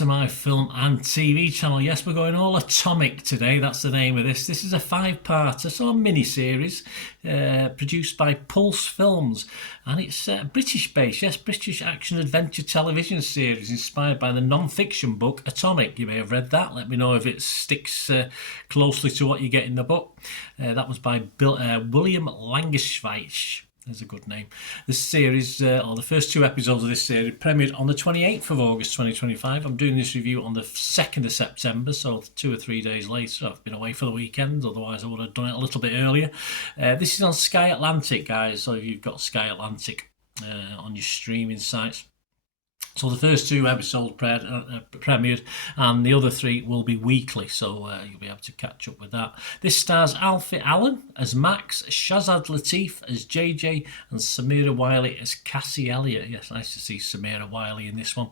to my film and TV channel. Yes, we're going all atomic today. That's the name of this. This is a 5-parter, so a mini-series produced by Pulse Films. And it's British-based, yes, British action-adventure television series inspired by the non-fiction book Atomic. You may have read that. Let me know if it sticks closely to what you get in the book. That was by William Langenschweitz. There's a good name. This series, or the first 2 episodes of this series, premiered on the 28th of August 2025. I'm doing this review on the 2nd of September, so 2 or 3 days later. I've been away for the weekend, otherwise I would have done it a little bit earlier. This is on Sky Atlantic, guys, so if you've got Sky Atlantic on your streaming sites. So the first 2 episodes premiered, and the other 3 will be weekly, so you'll be able to catch up with that. This stars Alfie Allen as Max, Shazad Latif as JJ, and Samira Wiley as Cassie Elliott. Yes, nice to see Samira Wiley in this one.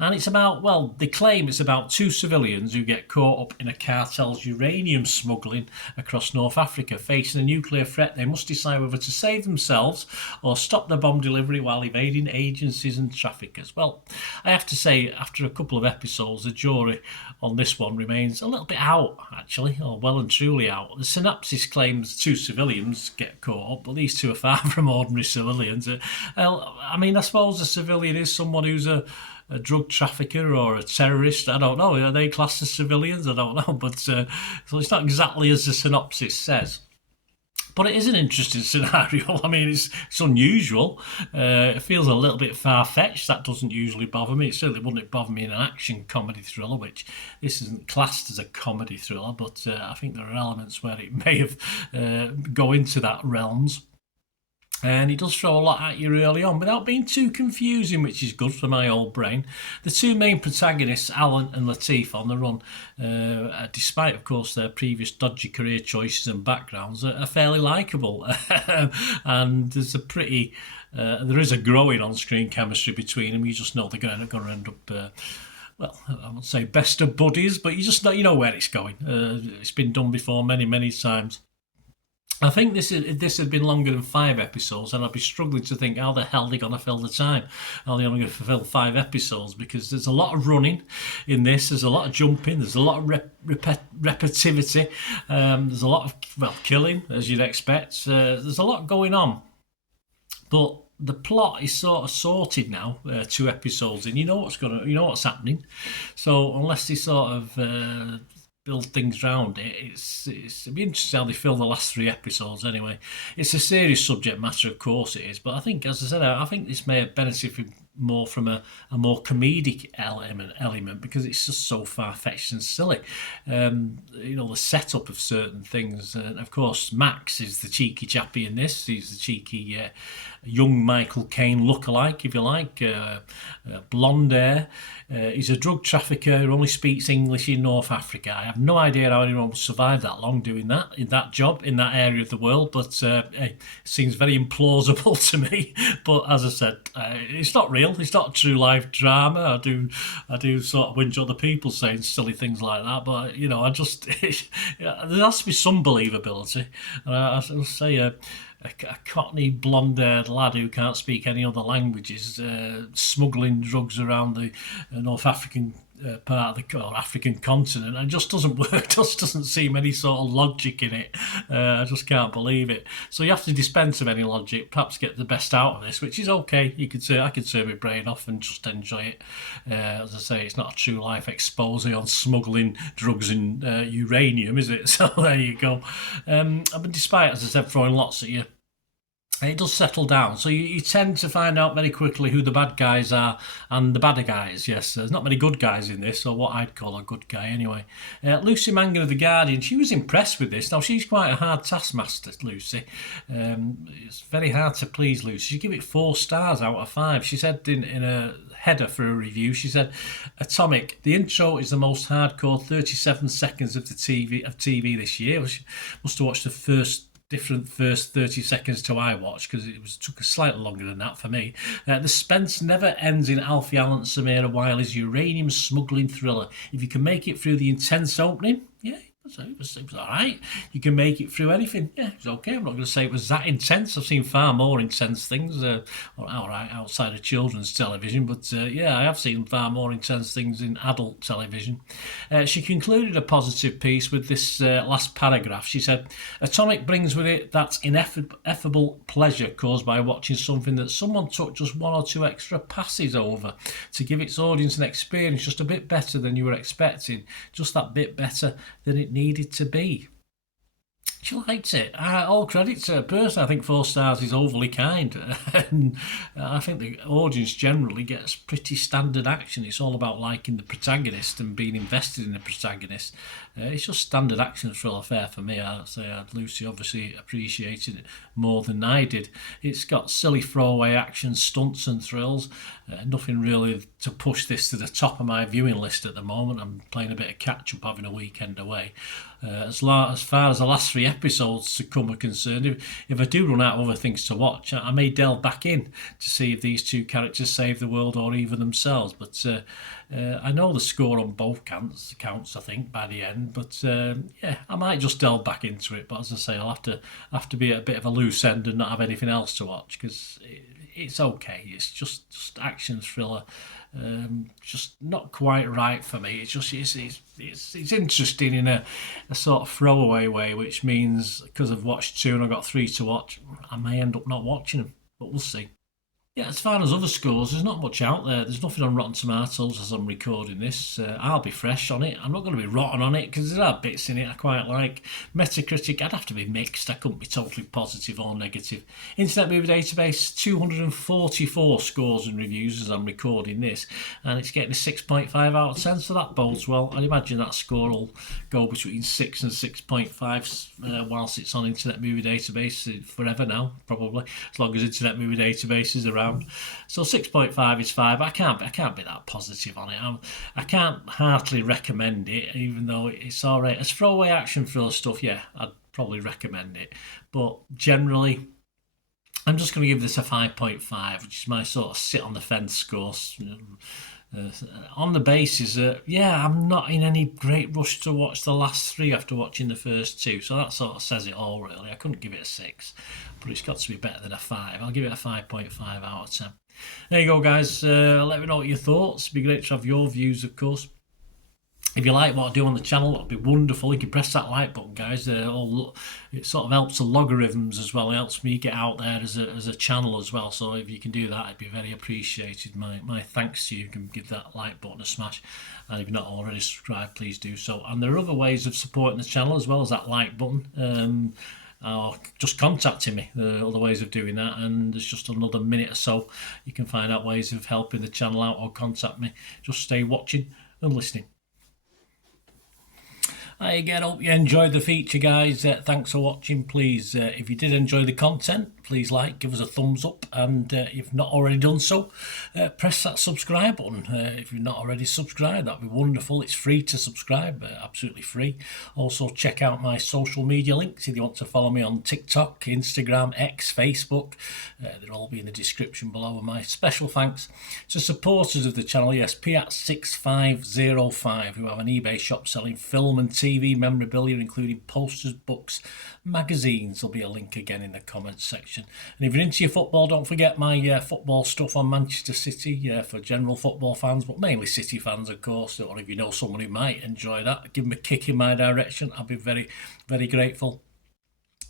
And it's about, well, they claim it's about 2 civilians who get caught up in a cartel's uranium smuggling across North Africa. Facing a nuclear threat, they must decide whether to save themselves or stop the bomb delivery while evading agencies and traffickers. Well, I have to say, after a couple of episodes, the jury on this one remains a little bit out, actually, or well and truly out. The synopsis claims 2 civilians get caught up, but these 2 are far from ordinary civilians. I mean, I suppose a civilian is someone who's a drug trafficker or a terrorist. I don't know. Are they classed as civilians? I don't know. But so it's not exactly as the synopsis says. But it is an interesting scenario. I mean, it's unusual. It feels a little bit far-fetched. That doesn't usually bother me. It certainly wouldn't bother me in an action comedy thriller, which this isn't classed as a comedy thriller, but I think there are elements where it may have go into that realms. And he does throw a lot at you early on without being too confusing, which is good for my old brain. The 2 main protagonists, Alan and Latif, on the run, despite, of course, their previous dodgy career choices and backgrounds, are fairly likeable. And there's there is a growing on-screen chemistry between them. You just know they're going to end up... well, I won't say best of buddies, but you know where it's going. It's been done before many, many times. I think this had been longer than 5 episodes, and I'd be struggling to think how the hell they're going to fill the time. How they're only going to fulfill 5 episodes, because there's a lot of running in this, there's a lot of jumping, there's a lot of repetitivity, there's a lot of killing, as you'd expect. There's a lot going on, but the plot is sort of sorted now. 2 episodes in, you know what's happening. So unless they sort of build things around it, it'll be interesting how they fill the last 3 episodes anyway. It's a serious subject matter, of course it is, but I think, as I said, I think this may have benefited more from a more comedic element because it's just so far-fetched and silly. The setup of certain things. Of course, Max is the cheeky chappy in this. He's the cheeky young Michael Caine lookalike, if you like. Blonde hair. He's a drug trafficker who only speaks English in North Africa. I have no idea how anyone would survive that long doing that, in that job, in that area of the world, but it seems very implausible to me. But as I said, it's not real. It's not a true life drama. I do sort of whinge other people saying silly things like that, but I just there has to be some believability. And I will say a cockney blonde-haired lad who can't speak any other languages smuggling drugs around the North African part of the African continent, and it just doesn't work. Just doesn't seem any sort of logic in it. I just can't believe it. So you have to dispense of any logic, perhaps get the best out of this, which is okay. I could turn my brain off and just enjoy it. As I say, it's not a true life expose on smuggling drugs and uranium, is it? So there you go. But despite, as I said, throwing lots at you, it does settle down. So you tend to find out very quickly who the bad guys are and the badder guys. Yes, there's not many good guys in this, or what I'd call a good guy anyway. Lucy Mangan of The Guardian, she was impressed with this. Now, she's quite a hard taskmaster, Lucy. It's very hard to please Lucy. She give it 4 stars out of 5. She said in a header for a review, she said, Atomic, the intro is the most hardcore 37 seconds of TV this year. She must have watched the first 30 seconds to I watch, because it took slightly longer than that for me. The suspense never ends in Alfie Allen and Samira Wiley's uranium smuggling thriller. If you can make it through the intense opening, yeah, So it was all right. You can make it through anything. Yeah, it was okay. I'm not going to say it was that intense. I've seen far more intense things, all right, outside of children's television. But yeah, I have seen far more intense things in adult television. She concluded a positive piece with this last paragraph. She said, "Atomic brings with it that ineffable pleasure caused by watching something that someone took just one or two extra passes over to give its audience an experience just a bit better than you were expecting, just that bit better than it needed to be." She liked it. All credit to her. Personally, I think 4 stars is overly kind. And I think the audience generally gets pretty standard action. It's all about liking the protagonist and being invested in the protagonist. It's just standard action thriller fare for me. I'd say Lucy obviously appreciated it more than I did. It's got silly throwaway action, stunts and thrills. Nothing really to push this to the top of my viewing list at the moment. I'm playing a bit of catch up, having a weekend away. As far as the last 3 episodes to come are concerned, if I do run out of other things to watch, I may delve back in to see if these 2 characters save the world or even themselves. But I know the score on both counts, I think, by the end. But yeah, I might just delve back into it. But as I say, I'll have to be at a bit of a loose end and not have anything else to watch, because it's okay. It's just action thriller. Just not quite right for me. It's just it's interesting in a sort of throwaway way, which means because I've watched 2 and I've got 3 to watch, I may end up not watching them, but we'll see. Yeah, as far as other scores, there's not much out there. There's nothing on Rotten Tomatoes as I'm recording this. I'll be fresh on it. I'm not going to be rotten on it because there are bits in it I quite like. Metacritic, I'd have to be mixed. I couldn't be totally positive or negative. Internet Movie Database, 244 scores and reviews as I'm recording this, and it's getting a 6.5 out of 10, so that bodes well. I'd imagine that score will go between 6 and 6.5 whilst it's on Internet Movie Database forever now, probably, as long as Internet Movie Database is around. So 6.5 is 5. I can't be that positive on it. I can't heartily recommend it, even though it's all right. As throwaway action thriller stuff, yeah, I'd probably recommend it. But generally, I'm just going to give this a 5.5, which is my sort of sit on the fence score. On the basis that, yeah, I'm not in any great rush to watch the last 3 after watching the first 2, so that sort of says it all, really. I couldn't give it a 6, but it's got to be better than a 5. I'll give it a 5.5 out of 10. There you go, guys. Let me know what your thoughts. It'd be great to have your views, of course. If you like what I do on the channel, it'll be wonderful. You can press that like button, guys. It sort of helps the logarithms as well. It helps me get out there as a channel as well. So if you can do that, it'd be very appreciated. My thanks to you. You can give that like button a smash. And if you're not already subscribed, please do so. And there are other ways of supporting the channel as well as that like button. Or just contacting me. There are other ways of doing that, and there's just another minute or so. You can find out ways of helping the channel out or contact me. Just stay watching and listening. I hope you enjoyed the feature, guys. Thanks for watching. Please, if you did enjoy the content, please give us a thumbs up, and if not already done so, press that subscribe button. If you're not already subscribed, that'd be wonderful. It's free to subscribe, absolutely free. Also, check out my social media links if you want to follow me on TikTok, Instagram, X, Facebook. They'll all be in the description below. And my special thanks to supporters of the channel, yes, Piat6505, who have an eBay shop selling film and TV memorabilia, including posters, books, magazines. There'll be a link again in the comments section. And if you're into your football, don't forget my football stuff on Manchester City, for general football fans, but mainly City fans, of course. Or if you know someone who might enjoy that, give them a kick in my direction. I'll be very, very grateful.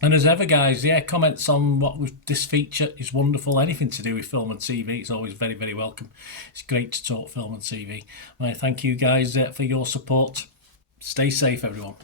And as ever, guys, comments on this feature is wonderful. Anything to do with film and TV is always very, very welcome. It's great to talk film and TV. I thank you guys for your support. Stay safe, everyone.